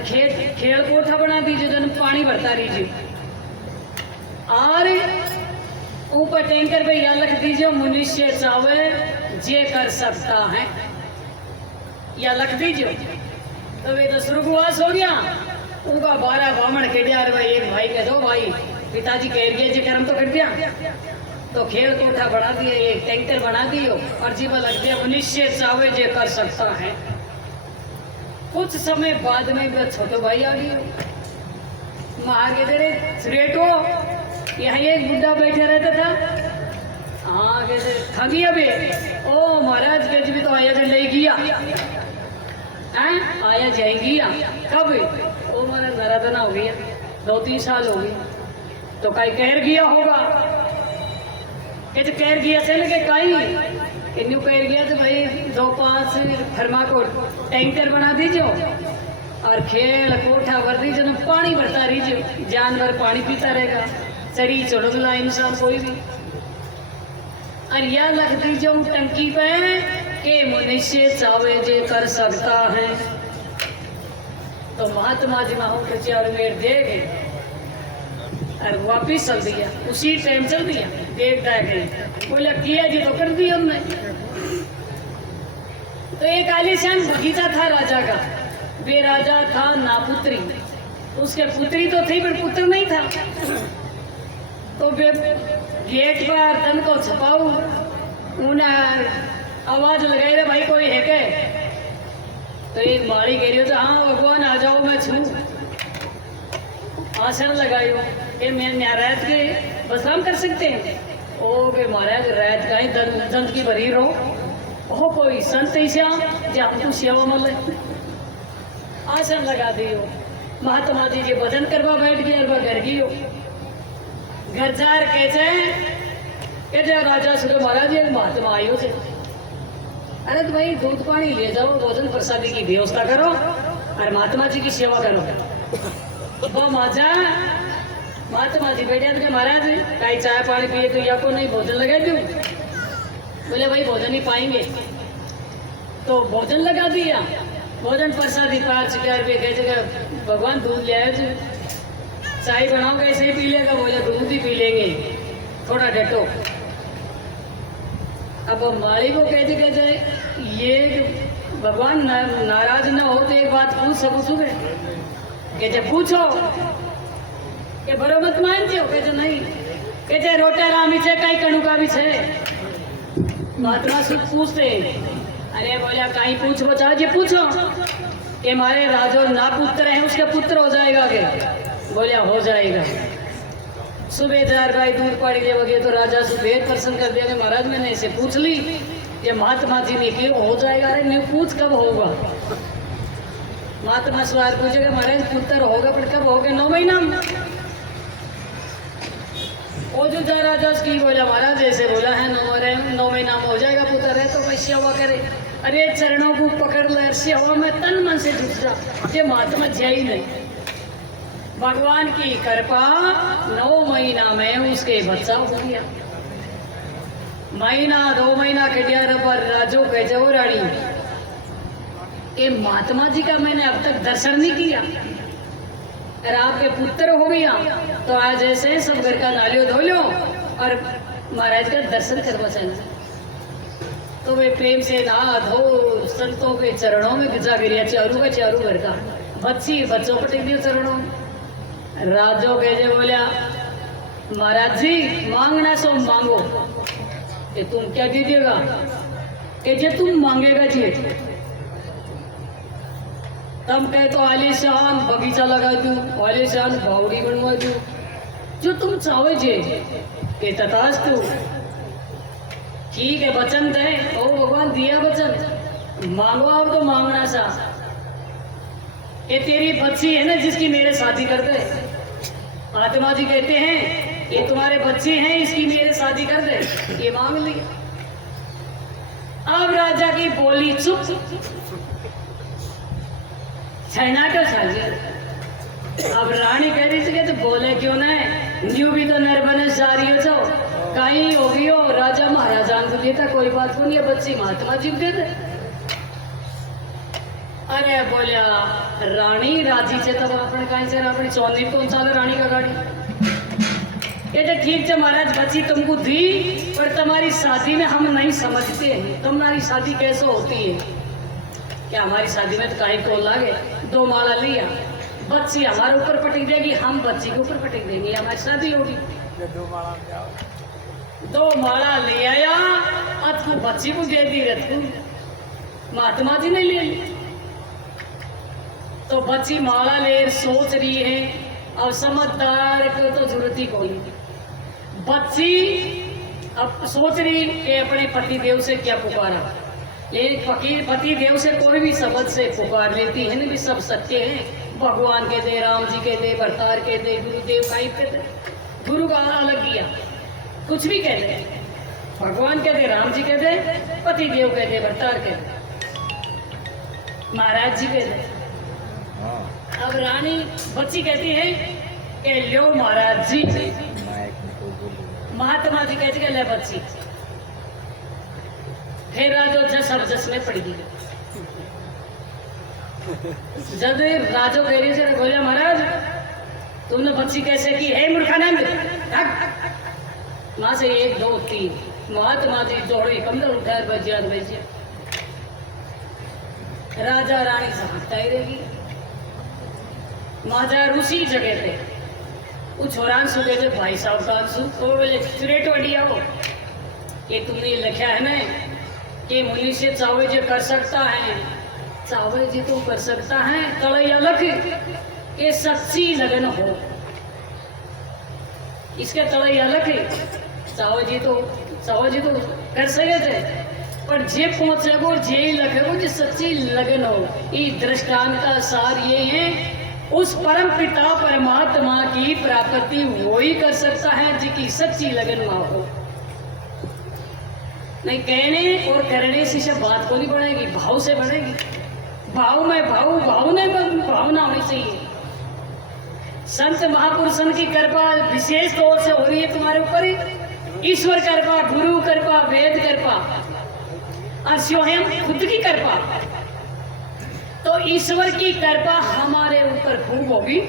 और खेल कोठा बना दीजिए जन पानी भरता रहीजिए और ऊपर टैंकर पे यह लिख दीजिए मनुष्य चाहे जे कर सकता है, या लिख दीजिए। तो वे तो स्वर्गवास हो गया। उनका 12 ब्राह्मण कह दिया, अरे भाई एक भाई कह दो भाई पिताजी कह गए जे कर्म तो कर दिया। तो खेल कोठा बना दिया, एक टैंकर बना दियो और जीवा लग दिया मनुष्य चाहे जे कर सकता है। कुछ समय बाद में वह छोटे भाई आ गए। माँ आगे दे रहे श्रेटो, यहाँ एक बुढ़ा बैठे रहता था। हाँ कहते खा गया बे, ओ महाराज के भी तो आया तो ले गया आया जाएगी। कब? वो मेरा नराधना हो गया, 2-3 साल हो गए। तो कहीं कहर गया होगा, कहते कहर गया से लगे कहीं इन्नू कहर गया तो भाई 2-5 फरमा को टैंकर बना दीजिए और खेल कोठा भर दीजिए, ना पानी भरता रहीजिए, जानवर पानी पीता रहेगा, चढ़ी चढ़ोला इंसान कोई भी। और यह लग दीजिए टंकी पे के मनुष्य चावे जे कर सकता है। तो महात्मा जी माहौल के 4 मिनट दे गए और वापिस चल दिया, उसी टाइम चल दिया। देखता है बोला किया जी तो कर दिया हमने। तो एक आलीशान बगीचा था राजा का। वे राजा था ना पुत्री, उसके पुत्री तो थी पर पुत्र नहीं था। तो वे गेट पर तन को छपाऊ उन्हें आवाज लगाई रे भाई कोई है के? तो एक माड़ी कह रही हो तो हाँ भगवान आ जाओ मैं छू। आसन लगायो ये मैं न्यारायत के बसराम कर सकते हैं। ओ बे महाराज रायत का ही दंत की भरी रहो हो कोई संत ऐसा जो हमको सेवा मिले। आसन लगा दियो। महात्मा जी के भजन करवा बैठ गया और घर गई हो। घर जार कहते राजा सुनो महाराज एक महात्मा आयो से। अरे तो भाई दूध पानी ले जाओ, भोजन प्रसादी की व्यवस्था करो और महात्मा जी की सेवा करो। वो महात्मा जी बैठे थे महाराज कहीं चाय पानी पिए तो या को नहीं भोजन लगा दूं। बोले भाई भोजन ही पाएंगे। तो भोजन लगा दिया। भोजन प्रसादी 5 रुपये कह जगह भगवान दूध ले आए थे। चाय बनाओगे ऐसे ही पी लेगा? बोले दूध ही पी लेंगे, थोड़ा डटो। अब माली को कहते ये भगवान नाराज न हो तो एक बात पूछ सकूँ सुबह? कहते पूछो। के बरो मत मानते हो? कहते नहीं। कहते रोटा रामी छे कई कणु का भी छे। महात्मा सुख पूछते अरे बोला कहीं पूछ बचा जी पूछो कि हमारे राजो ना पुत्र है उसके पुत्र हो जाएगा क्या? बोलिया हो जाएगा। सुबेदार भाई दूध पाड़ी ले वगैरह तो राजा से बेहद प्रसन्न कर दिया। महाराज मैंने इसे पूछ ली ये महात्मा जी ने क्यों हो जाएगा? अरे नहीं पूछ कब होगा? महात्मा सवाल पूछेगा महाराज पुत्र होगा पर कब होगा? 9 महीना। वो जो जा राजा की बोला महाराज ऐसे बोला है 9 महीना में हो जाएगा पुत्र है तो कैसे हुआ करे? अरे चरणों को पकड़ ले सेवा में तन मन से जुट जा। ये महात्मा जय नहीं। भगवान की कृपा 9 महीना में उसके बच्चा हो गया। महीना 2 महीना के डेर पर राजो कह जाओ रानी के महात्मा जी का मैंने अब तक दर्शन नहीं किया। अगर आपके पुत्र हो गया तो आज ऐसे सब घर का नालियो धो लो और महाराज का दर्शन करवा चलना। तो वे प्रेम से नहा धो संतों के चरणों में गिजा गिरिया चारू घर का बच्चों पर टिक दियो चरणों। राजो कहे बोलिया महाराज जी मांगना सो मांगो। कि तुम क्या दीजिएगा? कि जे तुम मांगेगा जी। तब कहे तो आलीशान बगीचा लगा दूं, आलीशान बावड़ी बनवा दूं, जो तुम चाहो जे। कि तथास्तु। ठीक है वचन दे। ओ भगवान दिया वचन मांगो आप तो मांगना सा। ये तेरी बच्ची है ना जिसकी मेरे शादी कर दे। आत्मा जी कहते हैं ये तुम्हारे बच्चे हैं इसकी मेरे शादी कर दे। ये मांग ली। अब राजा की बोली चुप। छनाटो छा गया। अब रानी कह रही थी तो बोले क्यों ना? न्यू भी तो नरबने सारी हो जाओ कहीं होगी हो। राजा महाराजा को देता कोई बात को नहीं है बच्ची महात्मा जी को दे दे। अरे बोलिया रानी राजी छे तब अपन कहीं से अपनी चौंधी कौन चाले रानी का गाड़ी। ये तो ठीक है महाराज, बच्ची तुमको दी पर तुम्हारी शादी में हम नहीं समझते हैं। तुम्हारी शादी कैसे होती है? क्या हमारी शादी में तो काहे को लागे, 2 माला लिया, बच्ची हमारे ऊपर पटक देगी, हम बच्ची के ऊपर पटक देंगे, हमारी शादी होगी। 2 माला ले आया, आज को बच्ची को दे दी रहती, महात्मा जी ने ले ली। तो बच्ची माला ले सोच रही है, अब समझदार को तो जरूरत ही कोई। बच्ची अब सोच रही कि अपने पति देव से क्या पुकारा, लेकिन पति देव से कोई भी शब्द से पुकार लेती है ना, भी सब सत्य है। भगवान के दे, राम जी के दे, भरतार के दे, गुरुदेव का ही के दे, गुरु का अलग किया, कुछ भी कह दे, भगवान के दे, राम जी के दे, पति देव के दे, भरतार के दे, महाराज जी के दे। अब रानी बच्ची कहती है कि लो महाराज जी, महात्मा जी कहते ले बच्ची, फिर राजो जस अब जस में पड़ गई। जब राजो कह रही है बोलिया महाराज तुमने बच्ची कैसे की है, मूर्खाना में माँ से 1 2 3 महात्मा जी दौड़े कमजोर उठाए बजिया बजिया। राजा रानी समझता ही रहेगी। माजा रूसी जगह पे वो छोरान सु कहते भाई साहब का सु तो बोले चुरेट वडिया हो कि तुमने लिखा है ना कि मनुष्य चावे जो कर सकता है, चावे जी तो कर सकता है, कल अलग के सच्ची लगन हो, इसके तले अलग है। चावे जी तो कर सके थे, पर जे पहुंचेगो जे लगेगो जो सच्ची लगन हो। ये दृष्टांत का सार ये है, उस परम पिता परमात्मा की प्राप्ति वो ही कर सकता है जिसकी सच्ची लगन माँ हो। नहीं कहने और करने से सब बात को नहीं बढ़ेगी, भाव से बढ़ेगी। भाव में भावना होनी चाहिए। संत महापुरुषों की कृपा विशेष तौर से हो रही है तुम्हारे ऊपर, ईश्वर कृपा, गुरु कृपा, वेद कृपा और स्वयं खुद की कृपा। तो ईश्वर की कृपा हमारे ऊपर खूब होगी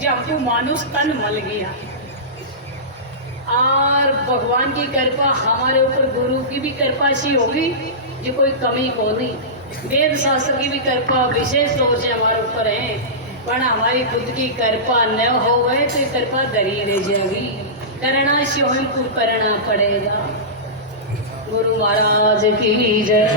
जब हमको मानुष तन मल गया, और भगवान की कृपा हमारे ऊपर, गुरु की भी कृपा ऐसी होगी जो कोई कमी को नहीं। वेद शास्त्र की भी कृपा विशेष तौर से हमारे ऊपर है, पर हमारी खुद की कृपा न हो गए तो कृपा धरी रह जाएगी। करना स्वयं को करना पड़ेगा। गुरु महाराज की जय।